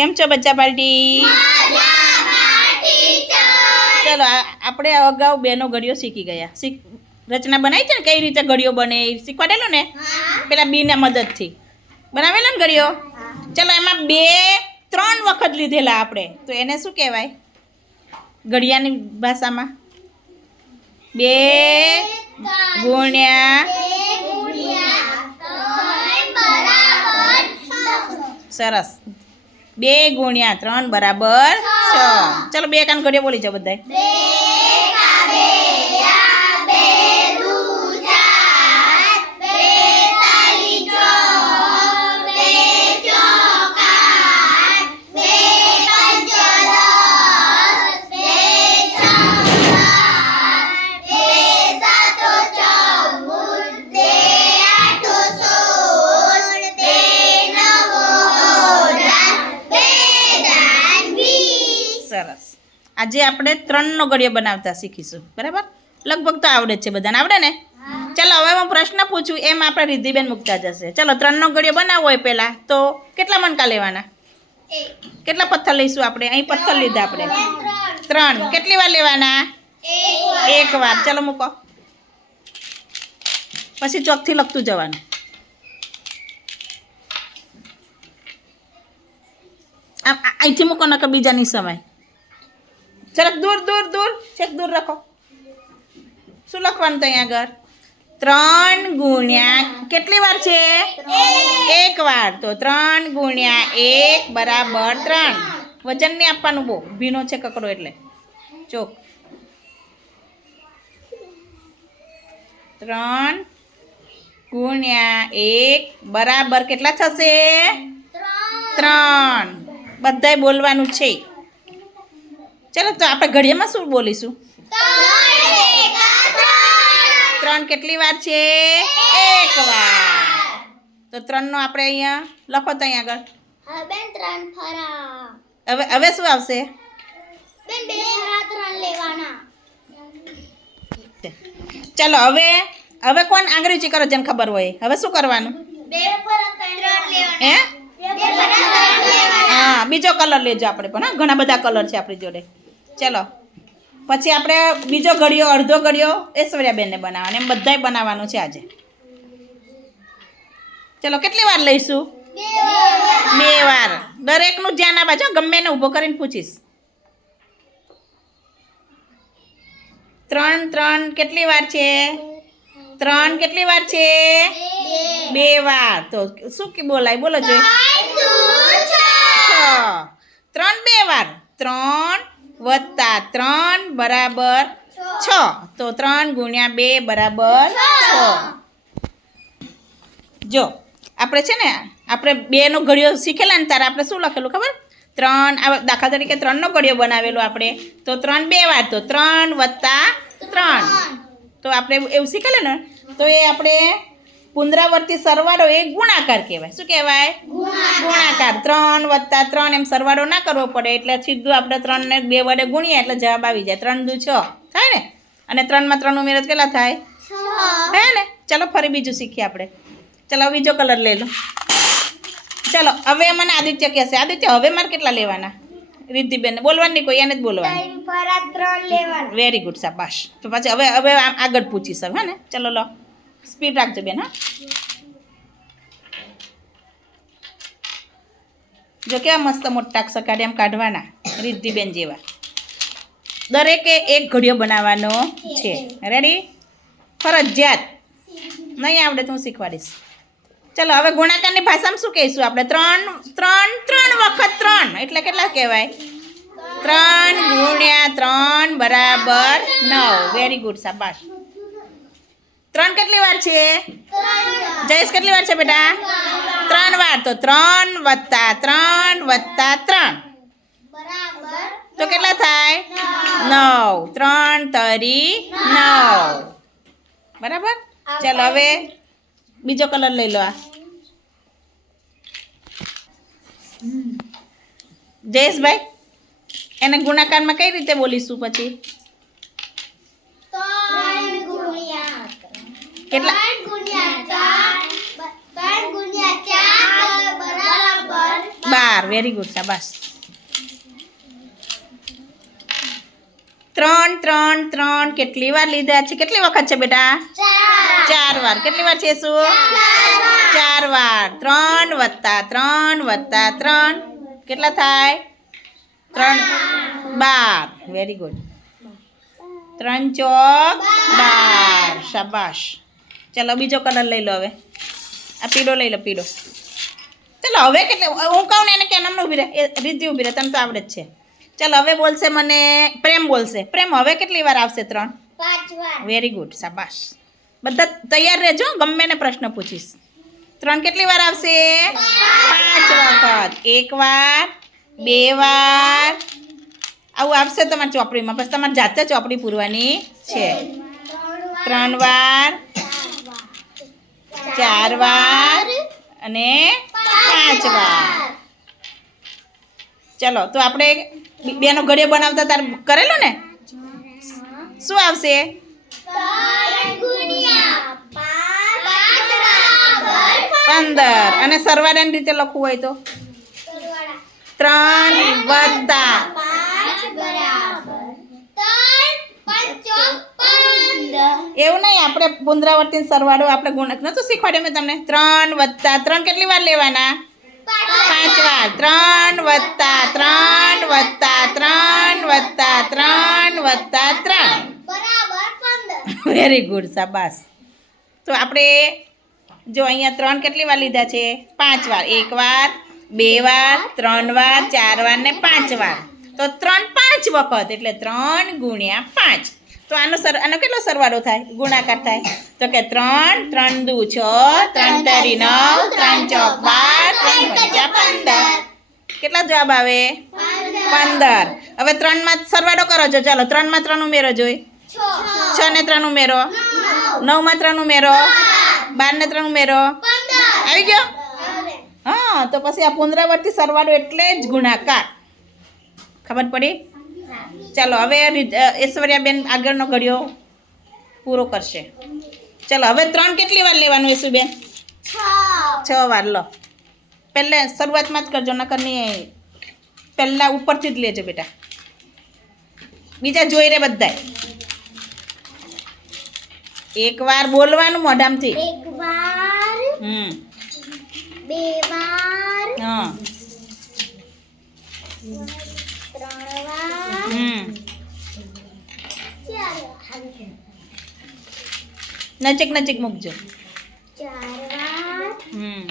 કેમ છો બચ્ચા પાર્ટી? ચલો આપણે અગાઉ બેનો ઘડીઓ શીખી ગયા. શીખ રચના બનાવી છે ને? કઈ રીતે ઘડીઓ બને એ શીખવાડેલું ને? પેલા બીના મદદથી. બનાવેલો ને ઘડીઓ ચલો એમાં બે ત્રણ વખત લીધેલા આપણે. તો એને શું કહેવાય? ઘડિયાની ભાષામાં. બે ગુણ્યા સરસ. બે ગુણ્યા ત્રણ બરાબર છ. ચલો બે કાન ઘડીઓ બોલી જાઓ બધાય. આજે આપણે ત્રણનો ગળિયો બનાવતા શીખીશું. બરાબર? લગભગ તો આવડે જ છે બધાને. આવડે ને? ચાલો હવે હું પ્રશ્ન પૂછું. એમ આપણે રિદ્ધિબેન મૂકતા જશે. ચાલો ત્રણનો ગળિયો બનાવવો હોય પહેલાં. તો કેટલા મણકા લેવાના? કેટલા પથ્થર લઈશું આપણે? અહીં પથ્થર લીધા આપણે. ત્રણ. કેટલી વાર લેવાના? એક વાર. ચાલો મૂકો. પછી ચોકથી લખતું જવાનું. આ- અહીંથી મૂકો નકર બીજાની સમય. જરાક દૂર દૂર દૂર છેક દૂર રાખો શું લખવાનું ત્યાં આગળ. ત્રણ ગુણ્યા કેટલી વાર છે? એક વાર. તો ત્રણ ગુણ્યા એક બરાબર ત્રણ. વજન નહીં આપવાનું બહુ. ભીનો છે કકડો એટલે. ચોક. ત્રણ ગુણ્યા એક બરાબર કેટલા થશે? ત્રણ. બધાય બોલવાનું છે. ચલો તો આપણે ઘડિયામાં શું બોલીશું? ત્રણ કેટલી વાર છે? એક વાર. તો ત્રણનો આપણે અહીંયા લખો તો અહીંયા આગળ. બેન ત્રણ ફરા હવે હવે શું આવશે? બેન બે ફરા ત્રણ લેવાના ચાલો હવે હવે કોણ આંગળી કરો જેમ ખબર હોય? હવે શું કરવાનું? બે ફરા ત્રણ લેવાના. હે હા બીજો કલર લેજો આપણે પણ હા ઘણા બધા કલર છે આપણી જોડે. ચલો. પછી આપણે બીજો ઘડિયો અડધો ઘડિયો ઐશ્વર્યાબેનને બનાવવાનો. એમ બધાય બનાવવાનું છે આજે. ચલો કેટલી વાર લઈશું? બે વાર. દરેકનું ધ્યાન આ બાજુ ગમે એને ઊભો કરીને પૂછીશ. ત્રણ ત્રણ કેટલી વાર છે? ત્રણ કેટલી વાર છે? બે વાર. તો શું કે બોલાય? બોલો જોઈએ ત્રણ બે વાર. ત્રણ વત્તા ત્રણ બરાબર છ. તો ત્રણ ગુણ્યા બે બરાબર છ. જો આપણે છે ને આપણે બેનો ઘડિયો શીખેલા ને ત્યારે આપણે શું લખેલું ખબર? ત્રણ આ દાખલા તરીકે ત્રણનો ઘડિયો બનાવેલો આપણે. તો ત્રણ બે વાર તો ત્રણ વત્તા ત્રણ. તો આપણે એવું શીખેલું ને? તો એ આપણે પુનરાવર્તી સરવાળો એ ગુણાકાર કહેવાય. શું કહેવાય? ગુણાકાર. ત્રણ વત્તા ત્રણ એમ સરવાળો ના કરવો પડે. એટલે સીધું આપણે ત્રણને બે વડે ગુણીએ એટલે જવાબ આવી જાય. ત્રણ દુ છ. થાય ને? અને ત્રણમાં ત્રણ ઉમેરો તો કેટલા થાય? થાય ને? ચલો ફરી બીજું શીખીએ આપણે. ચલો બીજો કલર લઈ લો. ચલો હવે મને આદિત્ય કહેશે. આદિત્ય હવે મારે કેટલા લેવાના? રિદ્ધિબેન બોલવાની કોઈ એને જ બોલવાનું. વેરી ગુડ સાબાશ તો પછી હવે હવે આમ આગળ પૂછીશ હવે ને? ચલો લો. સ્પીડ રાખજો બેન, હા. જો કેવા મસ્ત મોટા સકાડે એમ કાઢવાના, રિદ્ધિબેન જેવા. દરેકે એક ઘડિયો બનાવવાનો છે. રેડી ફરજિયાત. નહીં આવડે તો હું શીખવાડીશ ચલો, હવે ગુણાકારની ભાષામાં શું કહીશું આપણે? ત્રણ ત્રણ ત્રણ વખત ત્રણ. એટલે કેટલા કહેવાય? ત્રણ ગુણ્યા ત્રણ બરાબર નવ. વેરી ગુડ શાબાશ. ત્રણ કેટલી વાર છે? જયેશ કેટલી વાર છે બેટા? ત્રણ વાર. તો ત્રણ વત્તા ત્રણ વત્તા ત્રણ. તો કેટલા થાય? નવ. ત્રણ તરી નવ. બરાબર? ચાલો હવે બીજો કલર લઈ લો આ. જયેશભાઈ, એને ગુણાકારમાં કઈ રીતે બોલીશું પછી ત્રણ ગુણ્યા કેટલા? બાર વેરી ગુડ શાબાશ. ત્રણ ત્રણ ત્રણ. કેટલી વાર લીધા છે? કેટલી વખત છે બેટા? ચાર. વાર. કેટલી વાર છે શું? ચાર વાર. ત્રણ વત્તા ત્રણ વત્તા ત્રણ. કેટલા થાય? ત્રણ. બાર. વેરી ગુડ ત્રણ ચોક બાર. શાબાશ. ચાલો બીજો કલર લઈ લો હવે. આ પીળો લઈ લો પીળો. ચાલો હવે કેટલે હું કહું ને એને કે નામનું ઊભી રહે એ રીતિ ઊભી રહે તને તો આવડે જ છે. ચાલો હવે બોલશે મને પ્રેમ બોલશે. પ્રેમ હવે કેટલી વાર આવશે? ત્રણ? વેરી. ગુડ શાબાશ. બધા તૈયાર રહેજો ગમે ને પ્રશ્ન પૂછીશ. ત્રણ કેટલી વાર આવશે? પાંચ. વખત. એક વાર બે વાર. આવું આવશે તમારી ચોપડીમાં પછી તમારે જાતે ચોપડી પૂરવાની છે. ત્રણ વાર. ચાર વાર અને પાંચ વાર. ચલો, તો આપણે બેનો ઘડિયો બનાવતા તાર કરેલો ને? શું આવશે? પંદર. અને સરવાળાની રીતે લખવું હોય તો? ત્રણ વત્તા પાંચ બરાબર ત્રણ પંચો પંદર એવું નહીં આપણે પુનરાવર્તિત સરવાળો આપણે ગુણક નહોતું શીખવાડ્યું મેં તમને? ત્રણ વત્તા ત્રણ કેટલી વાર લેવાના? પાંચ વાર ત્રણ વત્તા ત્રણ વત્તા ત્રણ વત્તા ત્રણ વત્તા ત્રણ. વેરી ગુડ સાબાસ તો આપણે જો અહીંયા ત્રણ કેટલી વાર લીધા છે? પાંચ વાર એક વાર બે વાર ત્રણ વાર ચાર વાર ને પાંચ વાર તો ત્રણ પાંચ વખત એટલે ત્રણ ગુણ્યા પાંચ. તો આનો સર આનો કેટલો સરવાળો થાય? ગુણાકાર થાય. તો કે ત્રણ ત્રણ દુ છ ત્રણ તરી નવ ત્રણ ચોક બાર ત્રણ પંચા પંદર. કેટલા જવાબ આવે? પંદર. હવે ત્રણમાં સરવાળો કરો છો. ચાલો ત્રણમાં ત્રણ ઉમેરો જોઈ. છ. ને ત્રણ ઉમેરો. નવમાં ત્રણ ઉમેરો. બાર. ને ત્રણ ઉમેરો. આવી ગયો? હા તો પછી આ પુનરાવર્તી સરવાળો એટલે જ ગુણાકાર. ખબર પડી? ચાલો હવે ઐશ્વર્યાબેન આગળનો ઘડિયો પૂરો કરશે. ચાલો હવે ત્રણ કેટલી વાર લેવાનું યશુબેન છ. છ વાર લો. પહેલે શરૂઆતમાં જ કરજો નકર નહીં પહેલાં ઉપરથી જ લેજો બેટા. બીજા જોઈ રે બધાય. એક વાર બોલવાનું મોઢામથી. એક વાર. હમ. બે વાર. હા ત્રણ વાર હમ ચાર વાર નજીક નજીક મૂકજો ચાર વાર હમ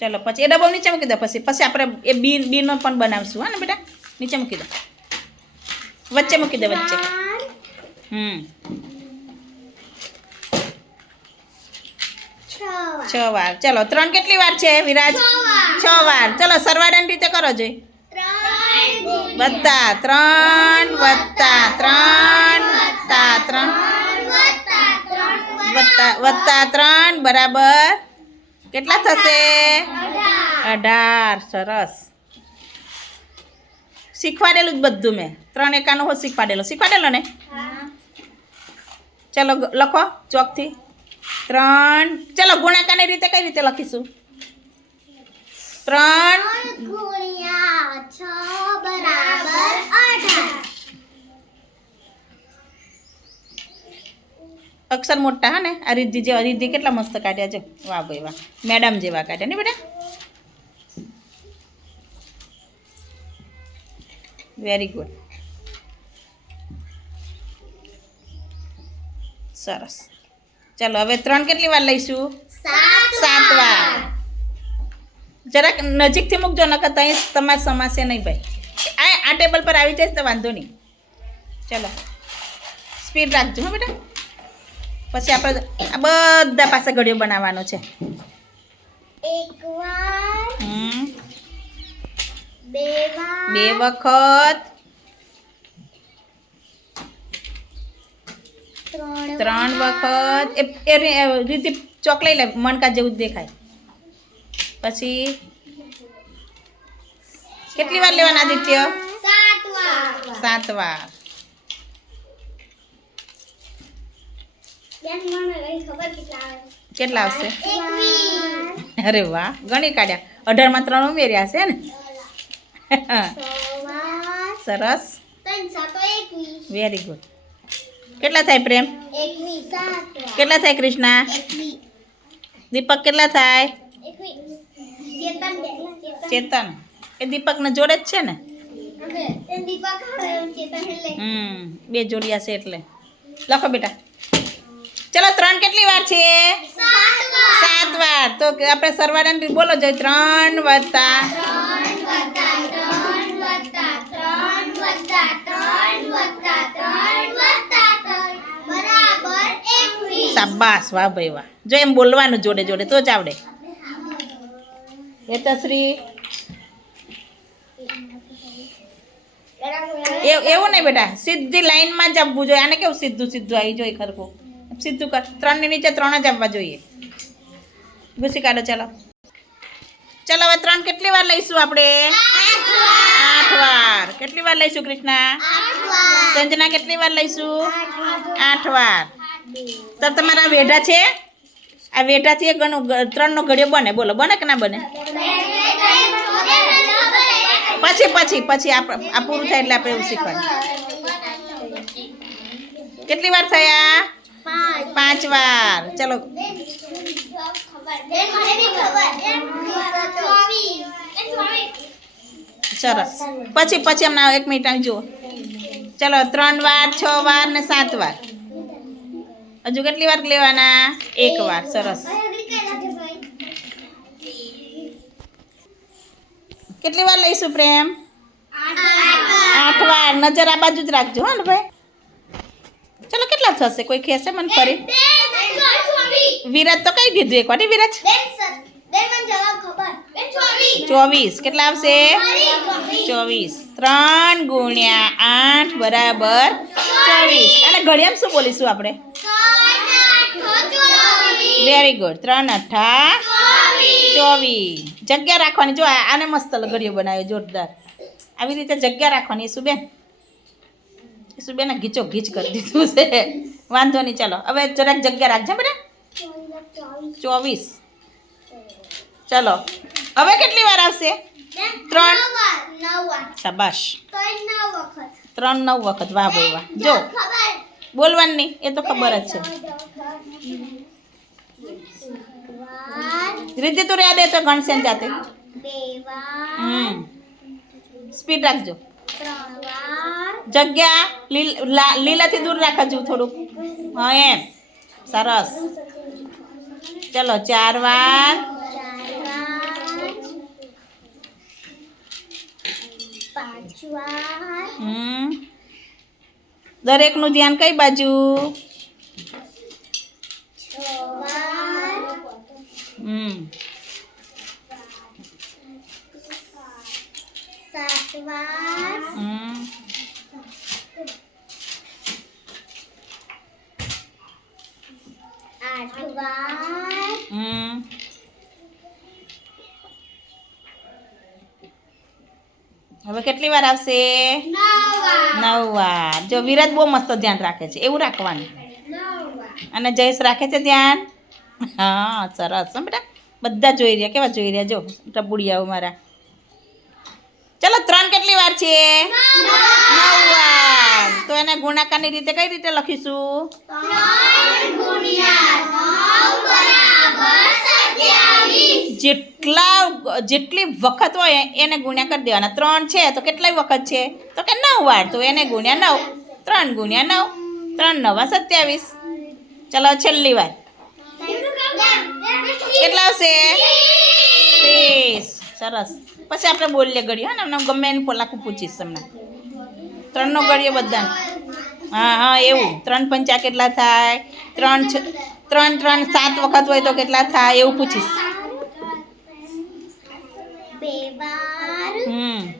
ચાલો પછી એ ડબ્બો નીચે મૂકી દો પછી પછી આપણે એ બી બીનો પણ બનાવશું હા ને બેટા નીચે મૂકી દો વચ્ચે મૂકી દો વચ્ચે વાર હમ છ વાર છ વાર ચલો ત્રણ કેટલી વાર છે વિરાજ છ વાર ચલો, સરવાળાની રીતે કરો જોઈ વત્તા, ત્રણ વત્તા ત્રણ વત્તા ત્રણ વત્તા વત્તા, ત્રણ બરાબર. કેટલા થશે? અઢાર. સરસ. શીખવાડેલું જ બધું મેં. ત્રણ એકાનો હો શીખવાડેલો. શીખવાડેલો ને? ચલો લખો ચોકથી. ત્રણ. ચલો, ગુણાકારની રીતે કઈ રીતે લખીશું? ત્રણ ત્રણ ગુણ્યા છ બરાબર અઢાર અક્ષર મોટા હા ને આ રિદ્ધિ જેવા રિદ્ધિ કેટલા મસ્ત કાઢ્યા છે વાહ ભાઈ વાહ મેડમ જેવા કાઢ્યા ને બેટા વેરી ગુડ સરસ. ચાલો હવે ત્રણ કેટલી વાર લઈશું? સાત સાત વાર. જરાક નજીકથી મૂકજો નકર ત્યાં તમારે સમાશે નહીં ભાઈ. આ આ ટેબલ પર આવી જાય તો વાંધો નહીં. ચલો. સ્પીડ રાખજો હો બેટા. પછી આપણે આ બધા પાસે ઘડિયો બનાવવાનો છે. બે વખત. ત્રણ વખત. એ રીતે ચોકલાઈ લે મણકા જેવું જ દેખાય. પછી કેટલી વાર લેવાના આદિત્ય? સાત વાર. કેટલા આવશે? અરે વાહ ગણી કાઢ્યા. અઢારમાં ત્રણ ઉમેર્યા છે ને? સરસ. વેરી ગુડ કેટલા થાય પ્રેમ? કેટલા થાય કૃષ્ણા? દીપક કેટલા થાય? ચેતન એ દીપકને જોડે જ છે ને? હમ બે જોડિયા છે એટલે. લખો બેટા. ચલો ત્રણ કેટલી વાર છે? સાત વાર. તો આપણે સરવાળાની બોલો જોઈએ. ત્રણ વત્તા. શાબાશ વાહ ભાઈ વાહ. જો એમ બોલવાનું જોડે જોડે તો જ આવડે. હેતશ્રી એ- એવું નહીં બેટા સીધી લાઈનમાં જ આપવું જોઈએ. આને કેવું સીધું સીધું આવી જોઈએ ખરખું? સીધું કર. ત્રણની નીચે ત્રણ જ આપવા જોઈએ. ઘૂસી કાઢો ચાલો. ચાલો હવે ત્રણ કેટલી વાર લઈશું આપણે? આઠ વાર કેટલી વાર લઈશું કૃષ્ણા? સંજના કેટલી વાર લઈશું? આઠ વાર તો તમારા વેઢા છે? આ વેઢાથી એક ગણું ત્રણનો ઘડિયો બને. બોલો, બને કે ના બને? પછી પછી પછી આ પૂરું થાય એટલે આપણે એવું શીખવાનું. કેટલી વાર થયા? પાંચ વાર. ચલો. સરસ. પછી પછી હમણાં એક મિનિટ આવી જુઓ. ચલો, ત્રણ વાર, છ વાર ને સાત વાર. હજુ કેટલી વાર લેવાના? એક વાર સરસ. કેટલી વાર લઈશું પ્રેમ? આઠ વાર. નજર આ બાજુ જ રાખજો હા ને ભાઈ. ચલો કેટલા થશે? કોઈ કહેશે મને ફરી? વિરાજ તો કઈ દીધું એક વાર વિરાજ ચોવીસ. કેટલા આવશે? ચોવીસ. ત્રણ ગુણ્યા આઠ બરાબર ચોવીસ. અને ઘડિયાળ શું બોલીશું આપણે? વેરી ગુડ ત્રણ અઠા ચોવીસ. જગ્યા રાખવાની. જો આને મસ્ત લગડીઓ બનાવ્યો જોરદાર. આવી રીતે જગ્યા રાખવાની. ઈસુબેન ઈસુબેને ઘીચો ઘીચ કરી દીધું છે. વાંધો નહીં ચાલો. હવે જરાક જગ્યા રાખજો બને ચોવીસ. ચલો. હવે કેટલી વાર આવશે? ત્રણ. શાબાશ. ત્રણ નવ વખત. વાહ ભાઈ વાહ. જો. બોલવાની. નહીં એ તો ખબર જ છે. રીતિ તો રહ્યા બે તો ગણશે ને જાતે હમ. સ્પીડ રાખજો. જગ્યા લીલાથી દૂર રાખજો થોડુંક. હા એમ. સરસ. ચલો ચાર વાર. દરેકનું ધ્યાન કઈ બાજુ છ વાર હમ. હમ. હમ. હવે કેટલી વાર આવશે? નવ વાર. જો વિરાજ બહુ મસ્ત ધ્યાન રાખે છે. એવું રાખવાનું? અને જયેશ રાખે છે ધ્યાન? હા, સરસ. બેટા, બધા જોઈ રહ્યા, કેવા જોઈ રહ્યા? જો ટબુડિયાઓ મારા. ચલો, ત્રણ કેટલી વાર છે? નવ વાર. તો એને ગુણાકારની રીતે કઈ રીતે લખીશું? જેટલા જેટલી વખત હોય એને ગુણ્યા કરી દેવાના. ત્રણ છે, તો કેટલાય વખત છે? તો કે નવ વાર. તો એને ગુણ્યા નવ. ત્રણ ગુણ્યા નવ. ત્રણ નવા સત્યાવીસ. ચલો, છેલ્લી વાર. કેટલા આવશે ત્રીસ. સરસ. પછી આપણે બોલીએ ઘડી હા ને. ગમે એને પોલાકું પૂછીશ તમને. ત્રણનો ઘડીએ બધા હા હા એવું. ત્રણ પંચા કેટલા થાય? ત્રણ છ ત્રણ ત્રણ સાત વખત હોય તો કેટલા થાય? એવું પૂછીશ. હમ.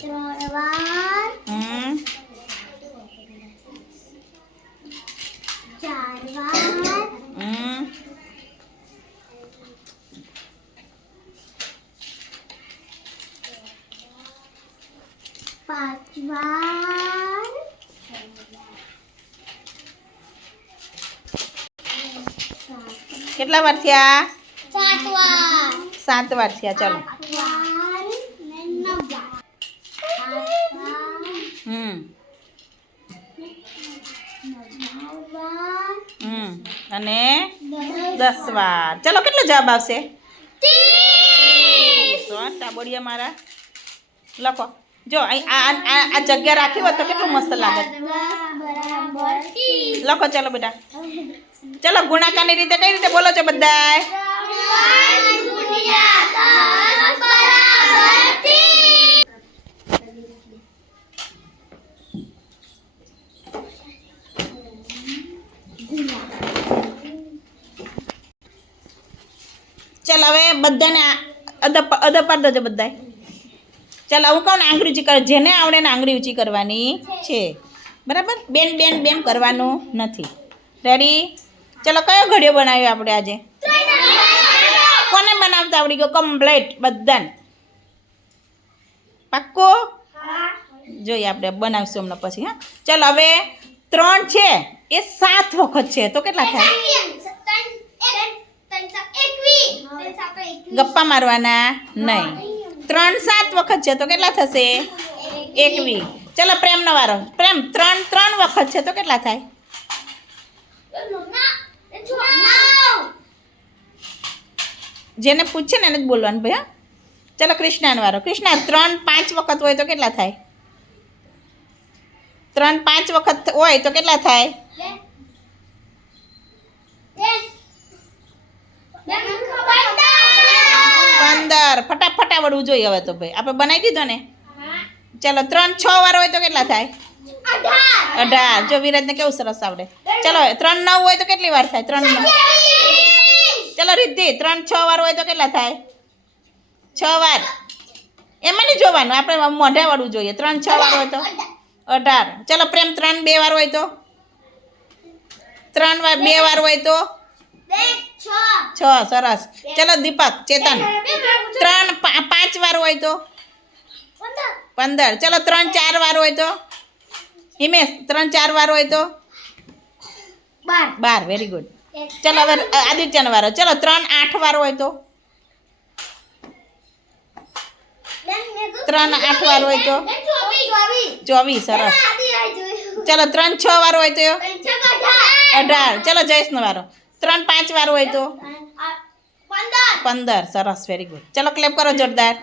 ત્રણ વાર. હમ. કેટલા વાર થયા? સાત વાર. સાત વાર થયા ચાલો. અને દસ વાર ચલો કેટલો જવાબ આવશે? ટાબોડિયા મારા. લખો. જો અહીં આ જગ્યા રાખી હોય તો કેટલું મસ્ત લાગે. લખો ચલો બેટા. ચલો ગુણાકારની રીતે કઈ રીતે બોલો છો બધાય ત્રણ ગુણ્યા દસ બરાબર ત્રીસ ચાલ, હવે બધાને આ અદબ અદબ પાડ દેજો બધાય. ચાલ હું કહું ને, આંગળી ઊંચી કરે. જેને આવડે ને આંગળી ઊંચી કરવાની છે. બરાબર? બેન બેન બેન કરવાનું નથી. રેડી ચલો, કયો ઘડિયો બનાવ્યો આપણે આજે? કોને બનાવતા આવડી ગયો? કમ્પ્લેટ બધાને. પાક્કો? જોઈએ આપણે, બનાવીશું હમણાં પછી, હા. ચાલ, હવે ત્રણ છે. એ સાત વખત છે. તો કેટલા થાય? ગપ્પા મારવાના નહીં. ત્રણ સાત વખત છે તો કેટલા થશે? એકવી ચલો પ્રેમનો વારો. પ્રેમ ત્રણ ત્રણ વખત છે તો કેટલા થાય? જેને પૂછે ને એને જ બોલવાનું ભાઈ હા. ચલો કૃષ્ણાનો વારો. કૃષ્ણા ત્રણ પાંચ વખત હોય તો કેટલા થાય? ત્રણ પાંચ વખત હોય તો કેટલા થાય? પંદર ફટાફટ આવડવું જોઈએ હવે તો ભાઈ. આપણે બનાવી દીધો ને? ચલો, ત્રણ, છ વાર હોય તો કેટલા થાય? અઢાર. જો વિરાજને કેવું સરસ આવડે. ચલો, ત્રણ, નવ હોય તો કેટલી વાર થાય? ત્રણ ચલો, રિદ્ધિ, ત્રણ, છ વાર હોય તો કેટલા થાય? છ વાર. એમાં નહીં જોવાનું. આપણે મોઢા વાળું જોઈએ. ત્રણ, છ વાર હોય તો? અઢાર. ચલો, પ્રેમ, ત્રણ, બે વાર હોય તો? ત્રણ વાર, બે વાર હોય તો? છ. સરસ. ચલો દીપક ચેતન. ત્રણ પાંચ વાર હોય તો? પંદર. ચલો ત્રણ ચાર વાર હોય તો? હિમેશ ત્રણ ચાર વાર હોય તો? બાર. વેરી ગુડ ચલો હવે આદિત્યનો વારો ચલો ત્રણ આઠ વાર હોય તો? ત્રણ આઠ વાર હોય તો? ચોવીસ. સરસ. ચલો ત્રણ છ વાર હોય તો? અઢાર. ચલો જયેશનો વારો. ત્રણ પાંચ વાર હોય તો? પંદર. સરસ વેરી ગુડ ચલો ક્લેપ કરો જોરદાર.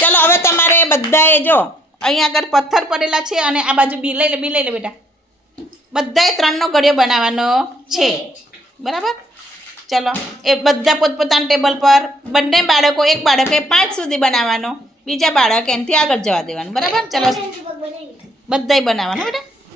ચલો હવે તમારે બધાએ જો અહીંયા આગળ પથ્થર પડેલા છે અને આ બાજુ બી લઈ લે બી લઈ લે બેટા. બધાએ ત્રણનો ઘડિયો બનાવવાનો છે. બરાબર? ચલો એ બધા પોતપોતાના ટેબલ પર બંને બાળકો એક બાળકે પાંચ સુધી બનાવવાનો બીજા બાળક એનાથી આગળ જવા દેવાનું. બરાબર? ચલો બધાય બનાવવાનું બેટા.